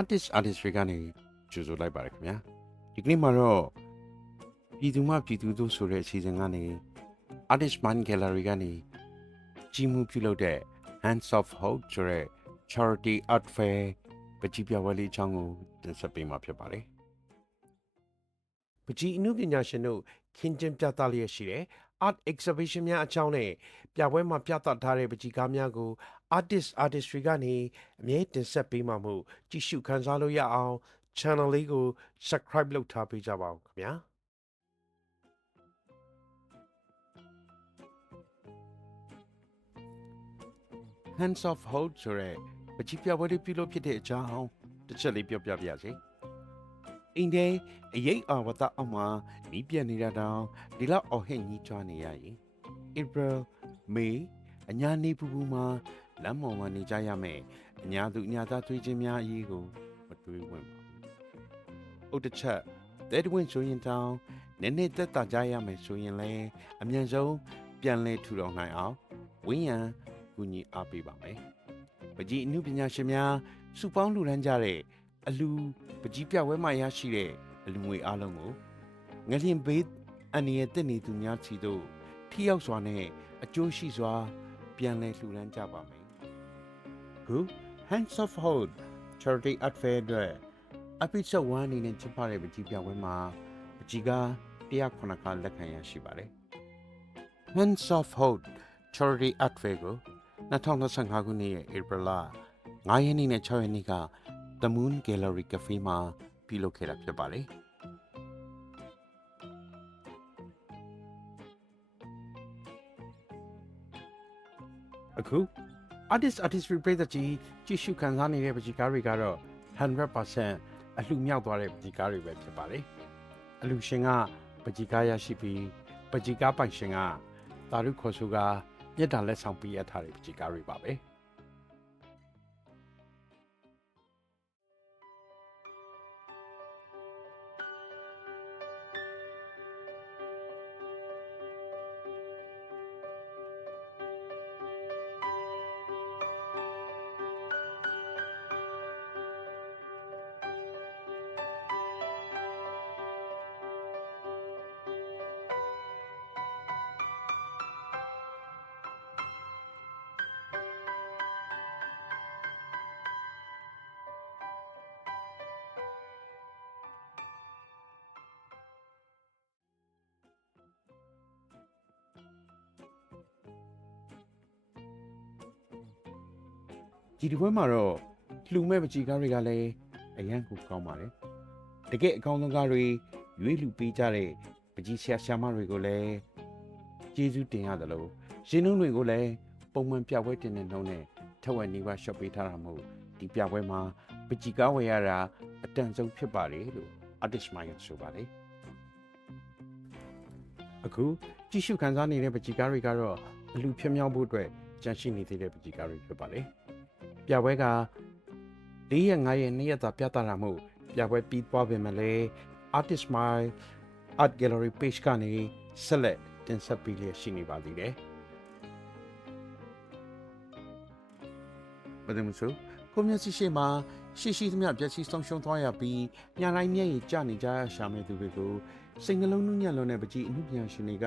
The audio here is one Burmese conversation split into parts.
artist artist တွေကနေကြိုဆိုလိုက်ပါတယ်ခင်ဗျာဒီကနေ့မှာတော့ပြည်သူမှပြည်သူတို့ဆိုတဲ့အစီအစဉ်ကနေ artist mind gallery ကနေကြီးမှုပြုလုပ်တဲ့ hands of hope ဆိုတဲ့ charity art fair ပကြီးပြပွဲလေးအကြောင်းကိုတင်ဆက်ပေးမှာဖြစ်ပါတယ်ပကြီးအမှုပညာရှင်တို့ခင်ကျင်းပြသလျက်ရှိတဲ့ art exhibition များအကြောင်းနဲ့ပြပွဲမှာပြသထားတဲ့ပကြီးကားများကို artist artistry ကနေအမြဲတင်ဆက်ပေးမှာမို့ကြည့်ရှုခန်းစားလို့ရအောင် channel လေးကို subscribe လုပ်ထားပေးကြပါဦးခင်ဗျာ hands of hold ဆိုရဲပကြီးပြပွဲလေးပြုလုပ်ဖြစ်တဲ့အကြောင်းတစ်ချက်လေးပြောပြပြစေ အင်းတဲ့အရေးအဝတအောက်မှာနီးပြတ်နေတာတောင်ဒီလောက်အော်ဟစ်ညီးချွားနေရရင် April May အညာနေပူပူမှာလမ်းမော်မှာနေကြရမယ်အညာသူအညာသားသွေးချင်းများအရေးကိုမတွေးဝင်ပါဘူး။ဥတချက်တဲတဝင်းဆိုရင်တောင်နည်းနည်းသက်သာကြရမယ်ဆိုရင်လည်းအမြန်ဆုံးပြန်လဲထူထောင်နိုင်အောင်ဝင်းရံကူညီအားပေးပါမယ်။ပကြီးအမှုပညာရှင်များစုပေါင်းလူရန်ကြတဲ့ အလူပကြီးပြပွဲမှာရရှိတဲ့အလူငွေအားလုံးကိုငလျင်ဘေးအန်ရတဲ့နေသူများချီတို့ထိရောက်စွာနဲ့အကျိုးရှိစွာ ပြန်လည်လှူဒန်းကြပါမယ်။ခု Hands of Hope Charity Art Fair အတွက် episode 1အနေနဲ့ကျင်းပတဲ့ပကြီးပြပွဲမှာပကြီးက109ခါလက်ခံရရှိပါတယ်။ Hands of Hope Charity Art Fair ကို2025ခုနှစ်ရဲ့ April လ9ရက်နေ့နဲ့6ရက်နေ့က The Moon Gallery Cafe မှာပြုလုပ်ခဲ့တာဖြစ်ပါတယ်။အခု artist artistry ပြည်သက်ကြီးကြည့်ရှုခံစားနေတဲ့ပကြီးကားတွေကတော့100%အလှမြောက်သွားတဲ့ပကြီးကားတွေပဲဖြစ်ပါတယ်။အလှရှင်ကပကြီးကားရရှိပြီးပကြီးကားပိုင်ရှင်ကတာရုခေါ်ဆိုကမြတ်တာလက်ဆောင်ပေးအပ်ထားတဲ့ပကြီးကားတွေပါပဲ။ ဒီဒီပွဲမှာတော့လှူမဲ့ပကြီးကားတွေကလည်းအရန်ကိုကောင်းပါတယ်တကယ်အကောင်းဆုံးကားတွေရွေးလူပေးကြတဲ့ပကြီးဆရာဆရာမတွေကိုလည်းကျေးဇူးတင်ရတယ်လို့ရင်းနှုံးတွေကိုလည်းပုံမှန်ပြပွဲတင်တဲ့နှုံးနဲ့ထက်ဝက်နေပါရှော့ပေးထားတာမို့ဒီပြပွဲမှာပကြီးကားဝယ်ရတာအတန်ဆုံးဖြစ်ပါတယ်လို့ artist mind ဆိုပါတယ်အခုကြည့်ရှုခန်းစားနေတဲ့ပကြီးကားတွေကတော့အလူဖြစ်မြောက်ဖို့အတွက်ကြန့်ရှိနေသေးတဲ့ပကြီးကားတွေဖြစ်ပါတယ် ပြပွဲက၄ရက်၅ရက်၂ရက်သာပြသတာမို့ပြပွဲပြီးသွားပြင်မလဲ artist smile art gallery page ကနေဆက်လက်တင်ဆက်ပေးလျက်ရှိနေပါသေးတယ်ဘာလို့မဆိုကိုမျက်စိရှိမှာရှိရှိသမျှပျက်စီးဆုံးရှုံးသွားရပြီးညာတိုင်းမျက်ရည်ကျနေကြရရှာမဲ့သူတွေကိုစိတ်နှလုံးနှညံ့လုံးတဲ့ပကြီးအမှုပြန်ရှင်တွေက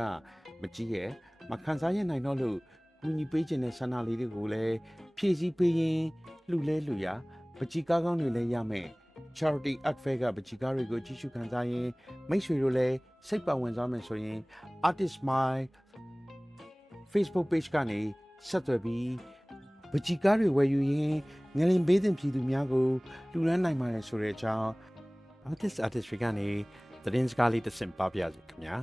မကြည့်ရဲ့မခံစားရနိုင်တော့လို့ ကူညီပေးခြင်းတဲ့ဆန္ဒလေးတွေကိုလည်းဖြည့်ဆည်းပေးရင်လှူလဲလှူရပကြီးကားကောင်းတွေလည်းရမယ် charity art fair ကပကြီးကားတွေကိုကြည့်ရှုခံစားရင်မိတ်ဆွေတို့လည်းစိတ်ပါဝင်စားမယ်ဆိုရင် artist my Facebook page ကနေဆက်သွယ်ပြီးပကြီးကားတွေဝယ်ယူရင်ငလင်ဘေးတင်ပြည်သူများကိုလူရန်နိုင်ပါတယ်ဆိုတဲ့အကြောင်း artist artist တွေကနေသတင်းစကားလေးတစ်ဆင့်ပါပြစီခင်ဗျာ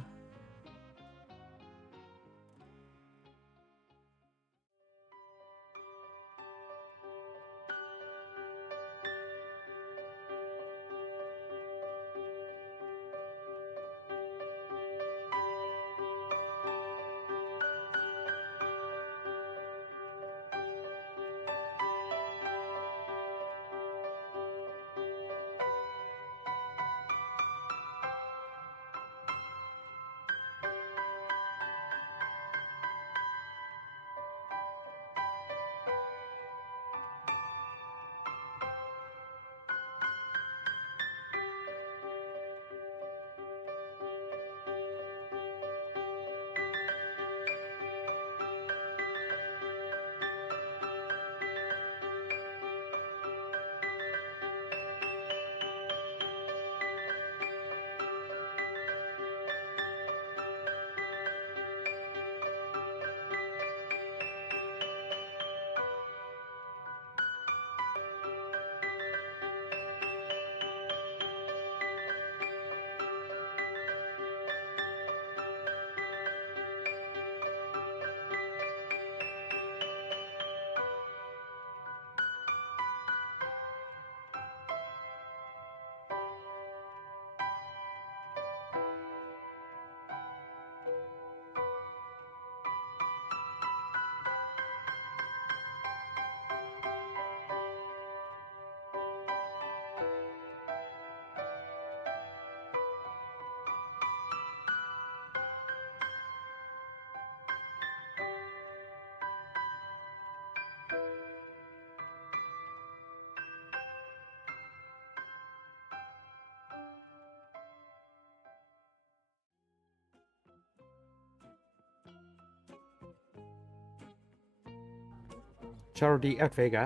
charity act က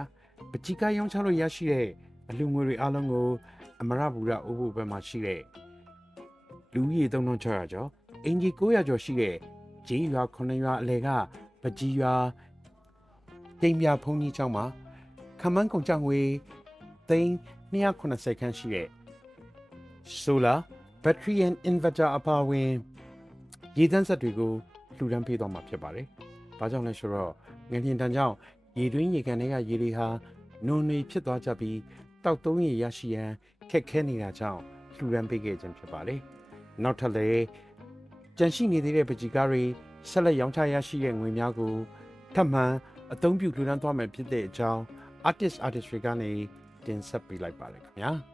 ပကြီးကရောင်းချလို့ရရှိတဲ့အလူငွေတွေအလုံးကိုအမရဘူရအိုးဘိုဘက်မှာရှိတဲ့လူဦးရေ3600ကျော်အင်ဂျီ900ကျော်ရှိတဲ့ဂျေးရွာ9ရွာအလဲကပကြီးရွာတိမ်မြဖုန်ကြီးကျောင်းမှာခမန်းကုန်ကြငွေသိန်း290ခန်းရှိတဲ့ solar battery and inverter အပါအဝင်ရေသန့်စက်တွေကိုလှူဒန်းပေးသွားမှာဖြစ်ပါတယ်။ဘာကြောင့်လဲဆိုတော့ငလျင်တန်ကြောင့် ရေတွင်းရေကန်တွေကရေတွေဟာနုံတွေဖြစ်သွားကြပြီးတောက်သုံးရေရရှိရန်ခက်ခဲနေတာကြောင့်လှူဒန်းပေးခဲ့ခြင်းဖြစ်ပါတယ်။နောက်ထပ်လည်းကြန့်ရှိနေသေးတဲ့ပကြီကားတွေဆက်လက်ရောင်းချရရှိတဲ့ငွေများကိုထပ်မံအသုံးပြုလှူဒန်းသွားမယ်ဖြစ်တဲ့အကြောင်း artist artist တွေကနေတင်ဆက်ပေးလိုက်ပါတယ်ခင်ဗျာ။